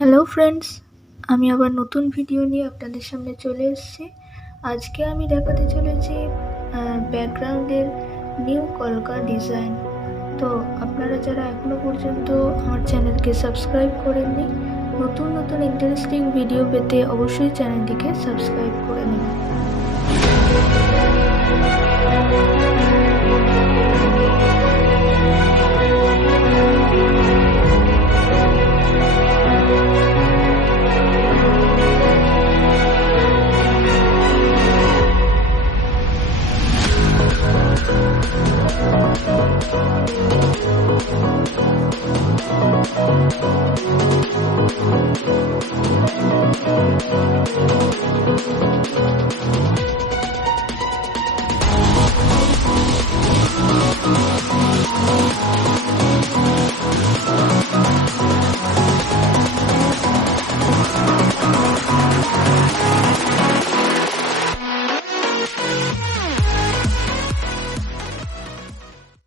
Hello friends, আমি আবার নতুন ভিডিও নিয়ে আপনাদের সামনে চলে এসেছি। আজকে আমি দেখাতে চলেছি ব্যাকগ্রাউন্ডের নিউ কলকা ডিজাইন। তো আপনারা যারা এখনো পর্যন্ত আমার চ্যানেলকে সাবস্ক্রাইব করেননি, নতুন নতুন ইন্টারেস্টিং ভিডিও পেতে অবশ্যই চ্যানেলটিকে সাবস্ক্রাইব করে নেবেন।